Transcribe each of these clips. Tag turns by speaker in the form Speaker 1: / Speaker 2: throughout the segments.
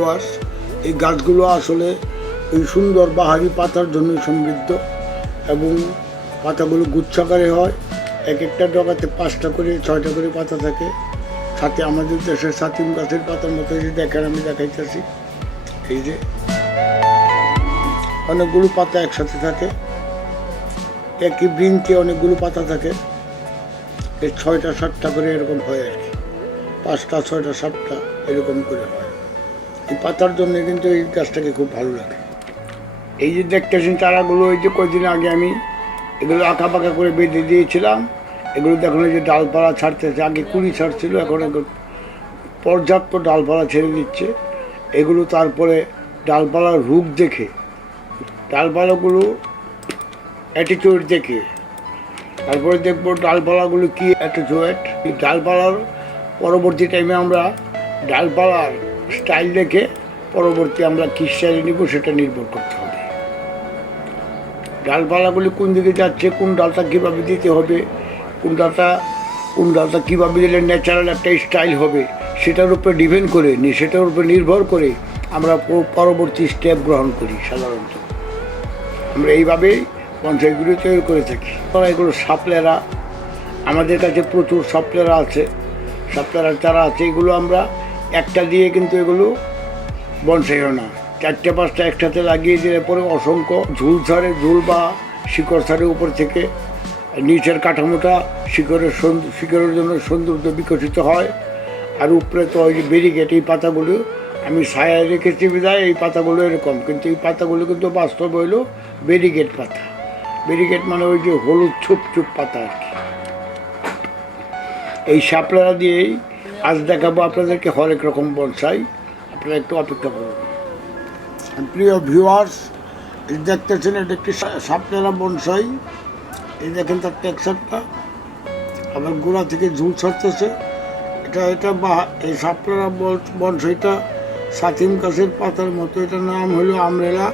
Speaker 1: Viewers এই গাছগুলো আসলে এই সুন্দর বাহারি পাতার জন্য সমৃদ্ধ এবং পাতাগুলো গুচ্ছাকারে হয়। এক একটা ডগাতে পাঁচটা করে, ছয়টা করে পাতা থাকে। সাথে আমাদের দেশের সাতিম গাছের পাতার মতো যে দেখেন, আমি দেখাইতেছি। এই যে অনেকগুলো পাতা একসাথে থাকে। একই বৃন্তে অনেকগুলো পাতা থাকে। এই ছয়টা, সাতটা করে এরকম হয় আর কি। পাঁচটা, ছয়টা, সাতটা এরকম করে হয়। এই পাতার জন্য কিন্তু এই গাছটাকে খুব ভালো লাগে। এই যে দেখতেছেন চারাগুলো, এই যে কয়েকদিন আগে আমি এগুলো আঁকা পাকা করে বেঁধে দিয়েছিলাম, এগুলো দেখুন এই যে ডালপালা ছাড়তেছে, আগে কুড়ি ছাড়ছিল, এখন পর্যাপ্ত ডালপালা ছেড়ে দিচ্ছে। এগুলো তারপরে ডালপালার রূপ দেখে, ডালপালাগুলো অ্যাটিটিউড দেখে, তারপরে দেখব ডালপালাগুলো কী অ্যাটিটিউড এই ডালপালার পরবর্তী টাইমে আমরা ডালপালার স্টাইল দেখে পরবর্তী আমরা কী স্টাইলে নিব সেটা নির্ভর করতে হবে। ডালপালাগুলি কোন দিকে যাচ্ছে, কোন ডালটা কীভাবে দিতে হবে, কোন ডালটা কোন ডালটা কীভাবে দিলে ন্যাচারাল একটা স্টাইল হবে, সেটার উপরে ডিপেন্ড করে, নি সেটার উপরে নির্ভর করে আমরা পরবর্তী স্টেপ গ্রহণ করি সাধারণত। আমরা এইভাবেই পঞ্চায়েতগুলি তৈরি করে থাকি। তারা এগুলো সাপলেরা আমাদের কাছে প্রচুর সাপলেরা আছে সাপলেরার চারা আছে, এগুলো আমরা একটা দিয়ে কিন্তু এগুলো বনসাই হয় না। চারটে, পাঁচটা একসাথে লাগিয়ে দিলে পরে অসংখ্য ঝুল ছাড়ে ঝুল বা শিকড় ছাড়ে উপর থেকে নিচের কাঠামোটা শিকড়ের শিকড়ের জন্য সৌন্দর্য বিকশিত হয়। আর উপরে তো ওই যে ব্যারিকেড এই পাতাগুলো আমি ছায়ায় রেখেছি বিদায় এই পাতাগুলো এরকম। কিন্তু এই পাতাগুলো কিন্তু বাস্তব হইল ব্যারিকেড পাতা। ব্যারিকেড মানে ওই যে হলুদ ছুপ ছুপ পাতা আর কি। এই শাপলারা দিয়েই আজ দেখাবো আপনাদেরকে হরেক রকম বনসাই। আপনারা একটু অপেক্ষা করুন। প্রিয় ভিউয়ার্স এই দেখতেছেন এটা একটি সাপলেরা বনসাই। এই দেখেন তার টেক্সারটা আবার গোড়া থেকে ঝুল ছাড়তেছে। এটা এটা বা এই সাপলেরা বনসাইটা সাতিম গাছের পাতার মতো। এটার নাম হলো আমরেলা।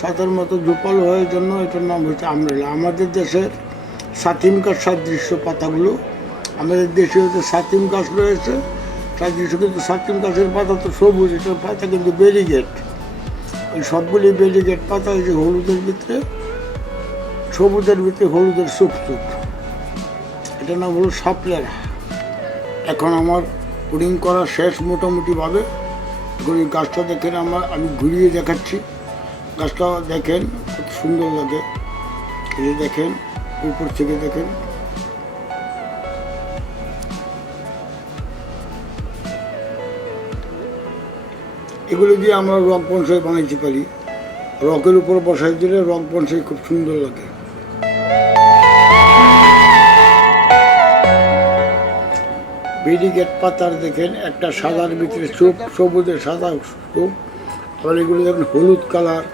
Speaker 1: সাতার মতো জোপালো হওয়ার জন্য এটার নাম হচ্ছে আমরেলা। আমাদের দেশের সাতিম গাছ সাদৃশ্য পাতাগুলো আমাদের দেশে হচ্ছে সাতিম গাছ রয়েছে সাদৃশ্য কিন্তু সাতিম গাছের পাতা তো সবুজ এটার পাতা কিন্তু বেরিগেট। ওই সবগুলি বেরিগেট পাতা যে হলুদের ভিতরে, সবুজের ভিতরে হলুদের সুপ সুপ এটার নাম হলো সাপলেরা এখন আমার পুডিং করা শেষ মোটামুটিভাবে। এখন এই গাছটা দেখেন আমার, আমি ঘুরিয়ে দেখাচ্ছি। গাছটা দেখেন, খুব সুন্দর লাগে। এই দেখেন, উপর থেকে দেখেন। এগুলো দিয়ে আমরা রং বনসাই বানাইতে পারি রকের উপর বসাই দিলে রক বনসাই খুব সুন্দর লাগে। বেরিগেট পাতার দেখেন, একটা সাদার ভিতরে চোপ সবুজের সাদা চোপ আবার এগুলো দেখেন হলুদ কালার।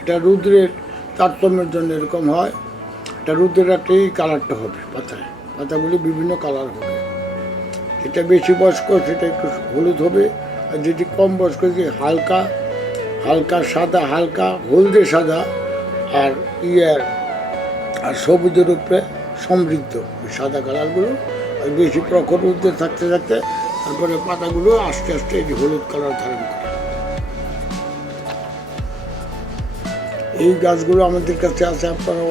Speaker 1: এটা রুদ্রের তারতম্যের জন্য এরকম হয়। এটা রুদ্রের একটা এই কালারটা হবে পাতায়। পাতাগুলি বিভিন্ন কালার হবে। যেটা বেশি বয়স্ক সেটা একটু হলুদ হবে। আর যেটি কম বয়স্ক হালকা হালকা সাদা, হালকা হলদে সাদা আর ইয়ার আর সবুজের উপরে সমৃদ্ধ। সাদা কালারগুলো আর বেশি প্রখর রোদে থাকতে থাকতে তারপরে পাতাগুলো আস্তে আস্তে এই হলুদ কালার ধারণ করে। এই গাছগুলো আমাদের কাছে আছে আপনারা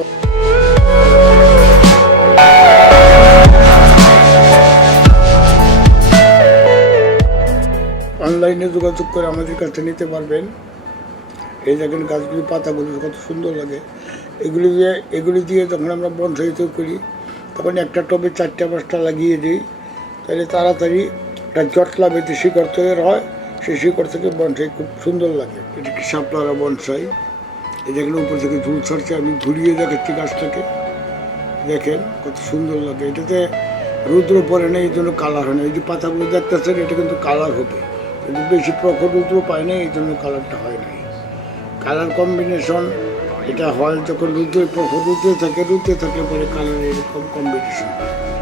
Speaker 1: অনলাইনে যোগাযোগ করে আমাদের কাছে নিতে পারবেন। এই দেখেন গাছগুলি, পাতাগুলো কত সুন্দর লাগে। এগুলি দিয়ে এগুলি দিয়ে যখন আমরা বনসাই করি, তখন একটা টবে চারটা, পাঁচটা লাগিয়ে দিই। তাহলে তাড়াতাড়ি একটা জটলা বেঁধে শিকড় তৈরি হয়। সেই শিকড় থেকে বনসাই খুব সুন্দর লাগে। এটা কি সাপলারা বনসাই? এই দেখেন উপর থেকে ঝুল ছাড়ছে। আমি ঘুরিয়ে দেখাচ্ছি গাছটাকে। দেখেন কত সুন্দর লাগে। এটাতে রৌদ্র পড়ে না, এই জন্য কালার হয় না। এই যে পাতাগুলো দেখতেছেন, এটা কিন্তু কালার হবে। বেশি প্রখর রুদ্র পায় না এই জন্য কালারটা হয় নাই কালার কম্বিনেশন এটা হয় যখন রুদ্রে প্রখর রুদ্রে থাকে, রুদ্রে থাকলে পরে কালার এরকম কম্বিনেশন হয়।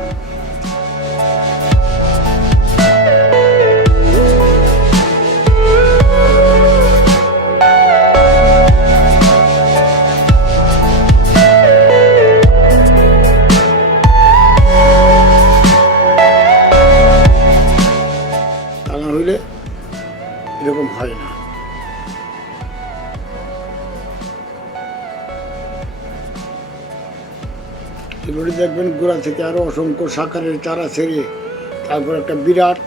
Speaker 1: এরকম হয় না। এবারে দেখবেন গোড়া থেকে আরও অসংখ্য সাকারের চারা ছেড়ে তারপর একটা বিরাট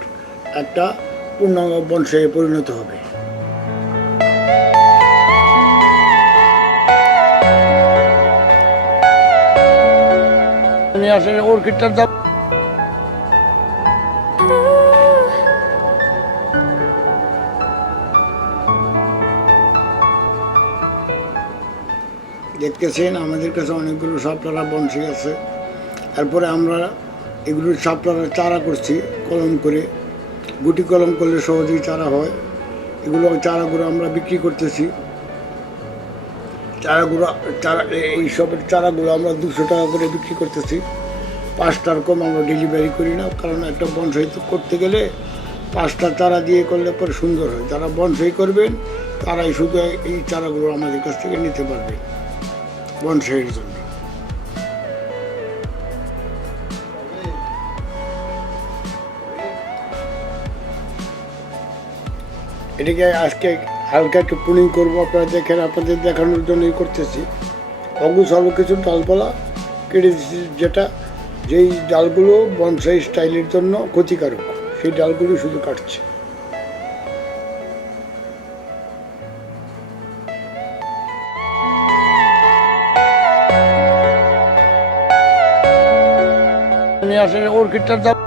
Speaker 1: একটা পূর্ণাঙ্গ বংশে পরিণত হবে। আসলে অর্কিডটার দাম দেখতেছেন, আমাদের কাছে অনেকগুলো সাপলারা বংশী আছে। তারপরে আমরা এগুলোর সাপলারা চারা করছি, কলম করে। গুটি কলম করলে সহজেই চারা হয়। এগুলো চারাগুলো আমরা বিক্রি করতেছি। চারাগুলো, চারা এই সবের চারাগুলো আমরা দুশো টাকা করে বিক্রি করতেছি। পাঁচটার কম আমরা ডেলিভারি করি না, কারণ একটা বনসাই তো করতে গেলে পাঁচটা চারা দিয়ে করলে পরে সুন্দর হয়। যারা বনসাই করবেন, তারাই শুধু এই চারাগুলো আমাদের কাছ থেকে নিতে পারবে বনসাইয়ের জন্য এটাকে আজকে হালকা একটু পুলিং করব, আপনারা দেখেন, আপনাদের দেখানোর জন্যই করতেছি। অগুস আলু কিছু ডালপালা কেটে দিচ্ছি যেটা যেই ডালগুলো বনসাই স্টাইলের জন্য ক্ষতিকারক, সেই ডালগুলো শুধু কাটছে। আসলে অর্কিডটার দাম